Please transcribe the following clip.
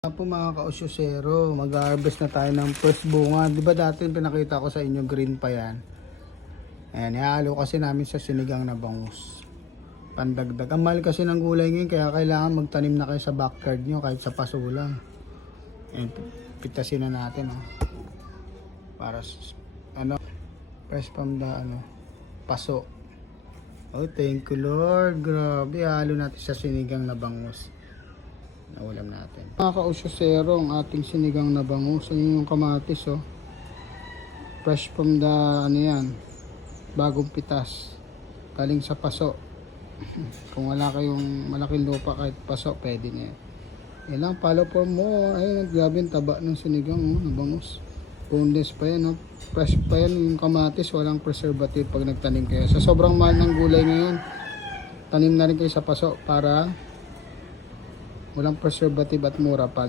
Po mga ka-osyosero, mag-harvest na tayo ng first bunga. Di ba dati pinakita ko sa inyo green pa yan? Ayan, ihalo kasi namin sa sinigang na bangus. Pandagdag. Ang mahal kasi ng gulay ngayon, kaya kailangan magtanim na kayo sa backyard nyo kahit sa paso lang. Ayan, pitasin na natin. Oh. Para fresh from the paso. Oh, thank you Lord. Grabe, ihalo natin sa sinigang na bangus. Na ulam natin. Mga ka-osyosero, ang ating sinigang na bangus. Ayun yung kamatis, oh. Fresh from the, bagong pitas. Galing sa paso. Kung wala kayong malaking lupa kahit paso, pwede na yan. Yan lang, follow for more. Ayun, grabe yung taba ng sinigang, oh, na bangus. Boneless pa yan, oh. Fresh pa yan yung kamatis. Walang preservative pag nagtanim kayo. Sa sobrang mahal ng gulay ngayon, tanim na rin kayo sa paso para walang preservative at mura pa.